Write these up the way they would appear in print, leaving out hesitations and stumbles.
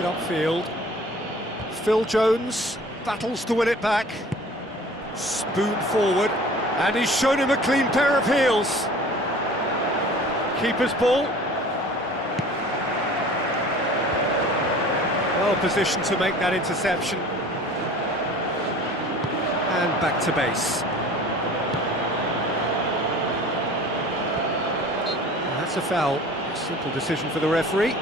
it upfield. Phil Jones battles to win it back. Spoon forward, and he's shown him a clean pair of heels. Keeper's ball. Well positioned to make that interception. And back to base. That's a foul. Simple decision for the referee.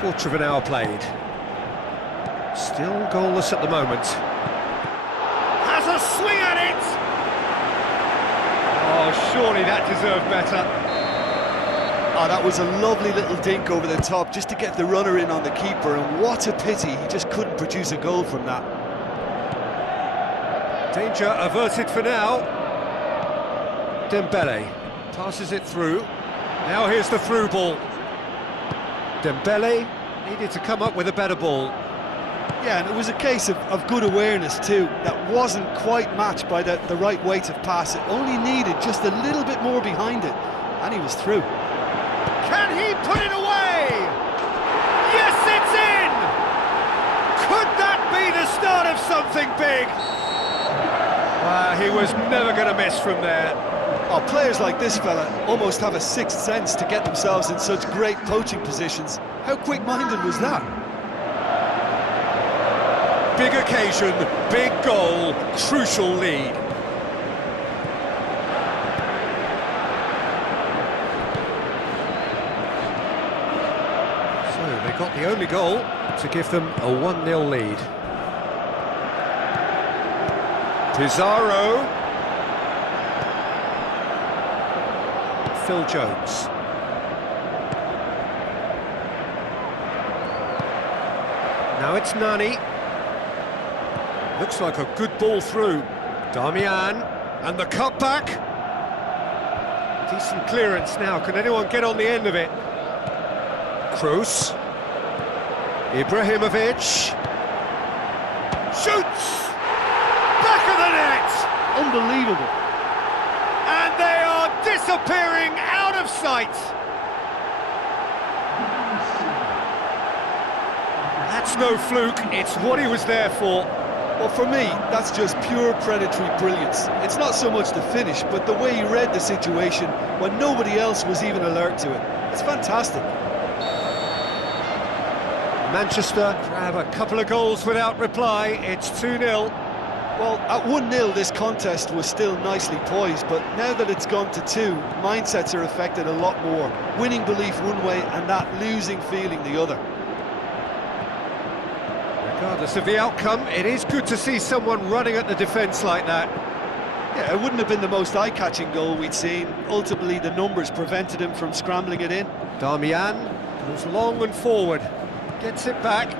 Quarter of an hour played. Still goalless at the moment. Has a swing at it! Oh, surely that deserved better. Oh, that was a lovely little dink over the top just to get the runner in on the keeper, and what a pity he just couldn't produce a goal from that. Danger averted for now. Dembele passes it through. Now here's the through ball. Dembele needed to come up with a better ball. Yeah, and it was a case of good awareness too. That wasn't quite matched by the right weight of pass. It only needed just a little bit more behind it, and he was through. Can he put it away? Yes, it's in! Could that be the start of something big? He was never going to miss from there. Oh, players like this fella almost have a sixth sense to get themselves in such great poaching positions. How quick-minded was that? Big occasion, big goal, crucial lead. So they got the only goal to give them a 1-0 lead. Pizarro. Phil Jones. Now it's Nani. Looks like a good ball through. Darmian, and the cutback. Decent clearance now. Can anyone get on the end of it? Kroos. Ibrahimovic. Shoots! Back of the net! Unbelievable. And they are disappearing out of sight. That's no fluke, it's what he was there for. Well, for me, that's just pure predatory brilliance. It's not so much the finish, but the way he read the situation when nobody else was even alert to it. It's fantastic. Manchester grab a couple of goals without reply. It's 2-0. Well, at 1-0 this contest was still nicely poised, but now that it's gone to 2, mindsets are affected a lot more. Winning belief one way and that losing feeling the other. Regardless of the outcome, it is good to see someone running at the defence like that. Yeah, it wouldn't have been the most eye-catching goal we'd seen. Ultimately, the numbers prevented him from scrambling it in. Darmian goes long and forward, gets it back.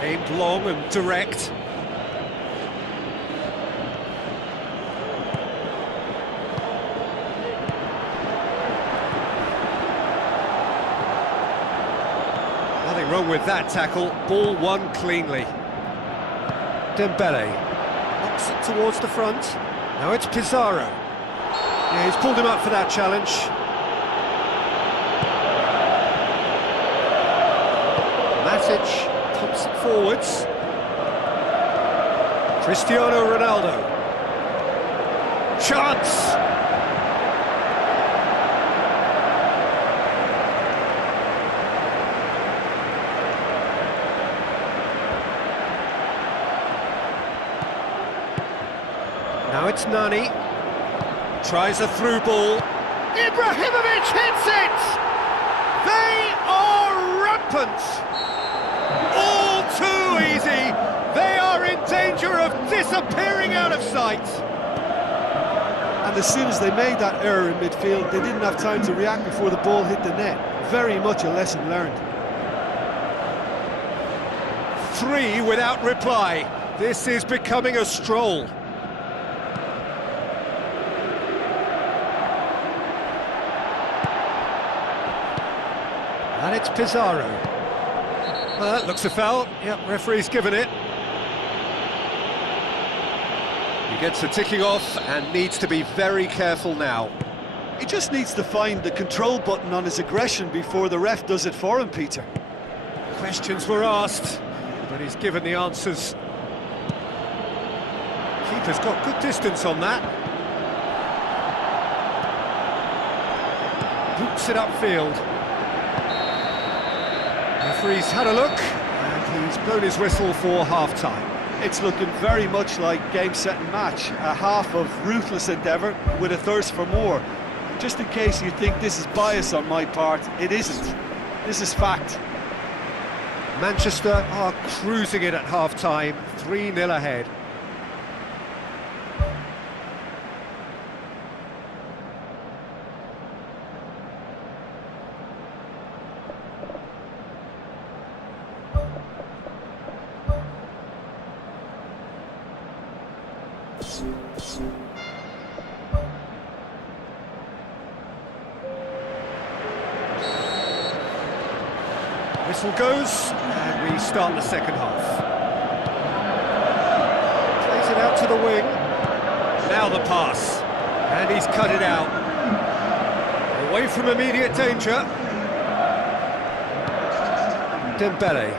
Aimed long and direct. Nothing wrong with that tackle, ball won cleanly. Dembele knocks it towards the front. Now it's Pizarro. Yeah, he's pulled him up for that challenge. Matic pumps it forwards. Cristiano Ronaldo. Chance! Now it's Nani. Tries a through ball. Ibrahimovic hits it! They are rampant! All too easy! They are in danger of disappearing out of sight! And as soon as they made that error in midfield, they didn't have time to react before the ball hit the net. Very much a lesson learned. 3 without reply. This is becoming a stroll. And it's Pizarro. That looks a foul. Yep, referee's given it. He gets the ticking off and needs to be very careful now. He just needs to find the control button on his aggression before the ref does it for him, Peter. Questions were asked, but he's given the answers. Keeper's got good distance on that. Boots it upfield. Referee's had a look, and he's blown his whistle for half-time. It's looking very much like game, set and match. A half of ruthless endeavour with a thirst for more. Just in case you think this is bias on my part, it isn't. This is fact. Manchester are cruising it at half-time, 3-0 ahead. Whistle goes, and we start the second half. Plays it out to the wing. Now the pass, and he's cut it out. Away from immediate danger. Dembele.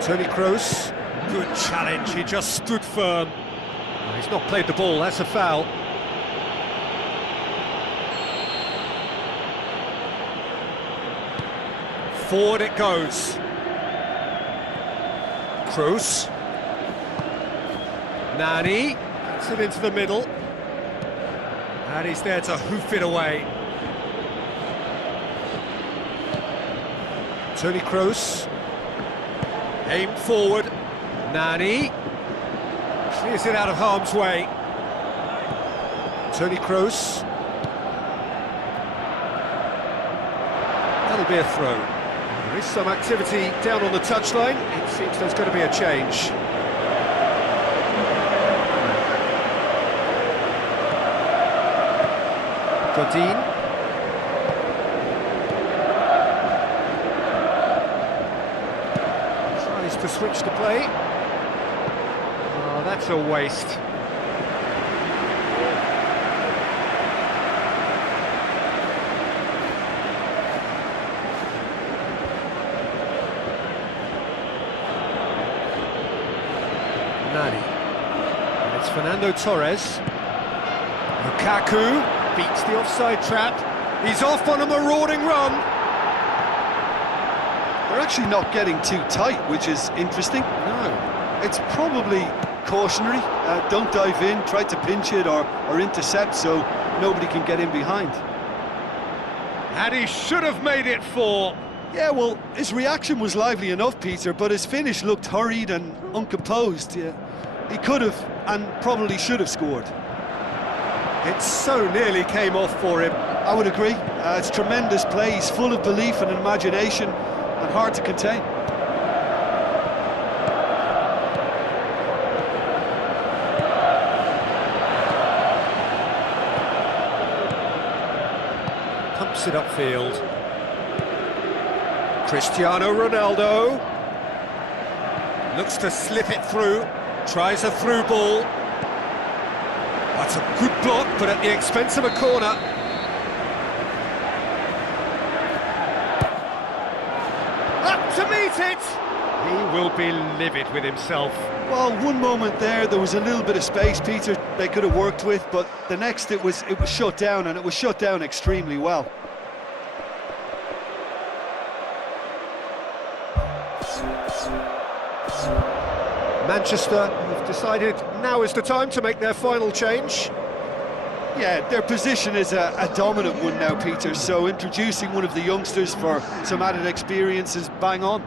Toni Kroos. Good challenge, he just stood firm. Oh, he's not played the ball, that's a foul. Forward it goes. Kroos. Nani gets it into the middle. And he's there to hoof it away. Toni Kroos. Aimed forward. Nani clears it out of harm's way. Toni Kroos. That'll be a throw. There is some activity down on the touchline. It seems there's going to be a change. Godin. Tries to switch the play. Oh, that's a waste. Nani. And it's Fernando Torres. Lukaku beats the offside trap. He's off on a marauding run. They're actually not getting too tight, which is interesting. No. It's probably cautionary. Don't dive in, try to pinch it or intercept so nobody can get in behind. And he should have made it 4. Yeah, well, his reaction was lively enough, Peter, but his finish looked hurried and uncomposed. Yeah. He could have and probably should have scored. It so nearly came off for him. I would agree. It's tremendous play. He's full of belief and imagination and hard to contain. Pumps it upfield. Cristiano Ronaldo looks to slip it through, tries a through ball. That's a good block, but at the expense of a corner. Up to meet it! He will be livid with himself. Well, one moment there was a little bit of space, Peter, they could have worked with, but the next it was shut down, and it was shut down extremely well. Manchester have decided now is the time to make their final change. Yeah, their position is a dominant one now, Peter, so introducing one of the youngsters for some added experience is bang on.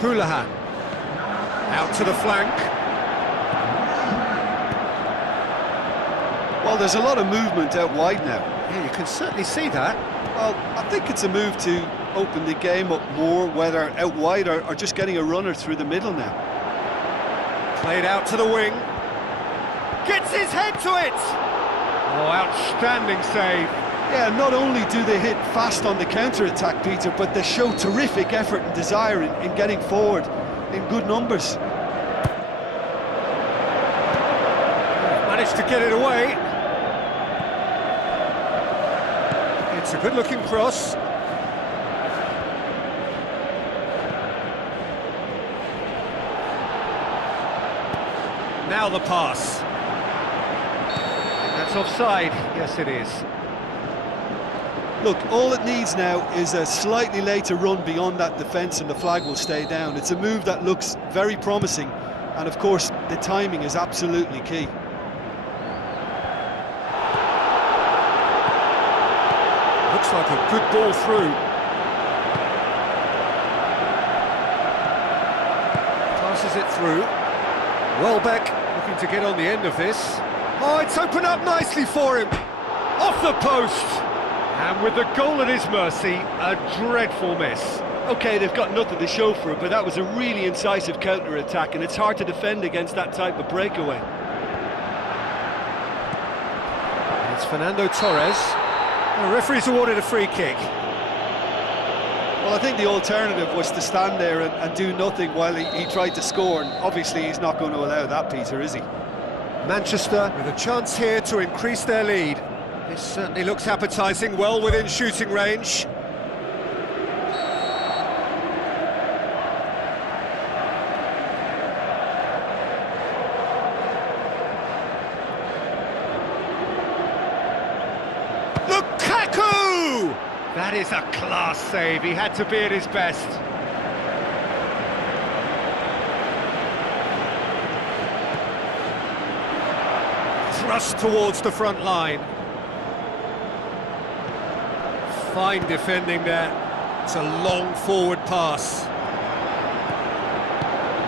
Hoolahan out to the flank. Well, there's a lot of movement out wide now. Yeah, you can certainly see that. Well, I think it's a move to open the game up more, whether out wide or just getting a runner through the middle now. Played out to the wing. Gets his head to it! Oh, outstanding save. Yeah, not only do they hit fast on the counter-attack, Peter, but they show terrific effort and desire in getting forward in good numbers. Managed to get it away. It's a good-looking cross. Now the pass. That's offside. Yes, it is. Look, all it needs now is a slightly later run beyond that defence and the flag will stay down. It's a move that looks very promising, and of course the timing is absolutely key. Looks like a good ball through. Passes it through. Welbeck looking to get on the end of this. Oh, it's opened up nicely for him. Off the post. And with the goal at his mercy, a dreadful miss. OK, they've got nothing to show for it, but that was a really incisive counter-attack, and it's hard to defend against that type of breakaway. It's Fernando Torres. The referee's awarded a free kick. Well, I think the alternative was to stand there and do nothing while he tried to score, and obviously he's not going to allow that, Peter, is he? Manchester with a chance here to increase their lead. This certainly looks appetising, well within shooting range. Lukaku! That is a class save, he had to be at his best. Thrust towards the front line. Fine defending there. It's a long forward pass.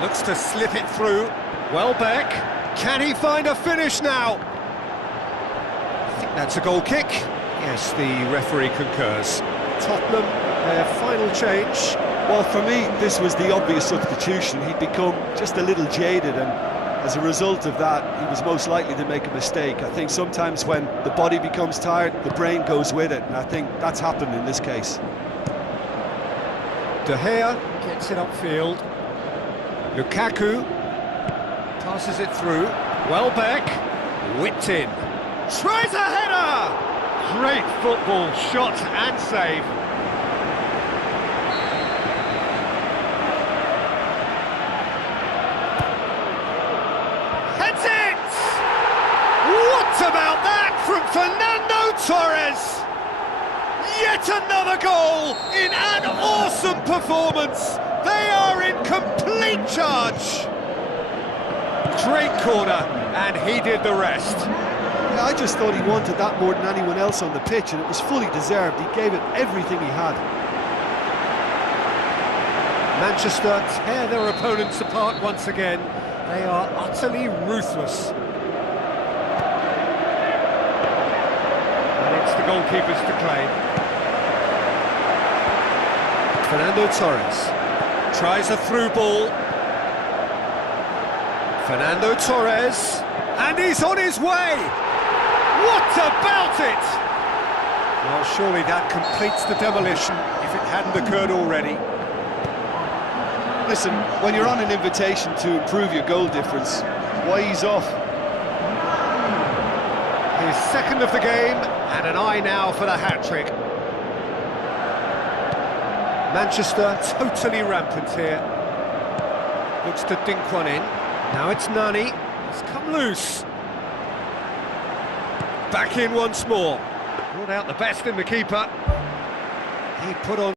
Looks to slip it through. Welbeck. Can he find a finish now? I think that's a goal kick. Yes, the referee concurs. Tottenham, their final change. Well, for me, this was the obvious substitution. He'd become just a little jaded, and as a result of that, he was most likely to make a mistake. I think sometimes when the body becomes tired, the brain goes with it, and I think that's happened in this case. De Gea gets it upfield. Lukaku passes it through. Welbeck whipped in. Tries a header! Great football, shot and save. Heads it! What about that from Fernando Torres? Yet another goal in an awesome performance. They are in complete charge. Great corner, and he did the rest. Yeah, I just thought he wanted that more than anyone else on the pitch, and it was fully deserved. He gave it everything he had. Manchester tear their opponents apart once again. They are utterly ruthless. And it's the goalkeepers to claim. Fernando Torres tries a through ball. Fernando Torres, and he's on his way! What about it? Well, surely that completes the demolition if it hadn't occurred already. Listen, when you're on an invitation to improve your goal difference, why ease off? His second of the game, and an eye now for the hat-trick. Manchester totally rampant here. Looks to dink one in. Now it's Nani. It's come loose. Back in once more. Brought out the best in the keeper. He put on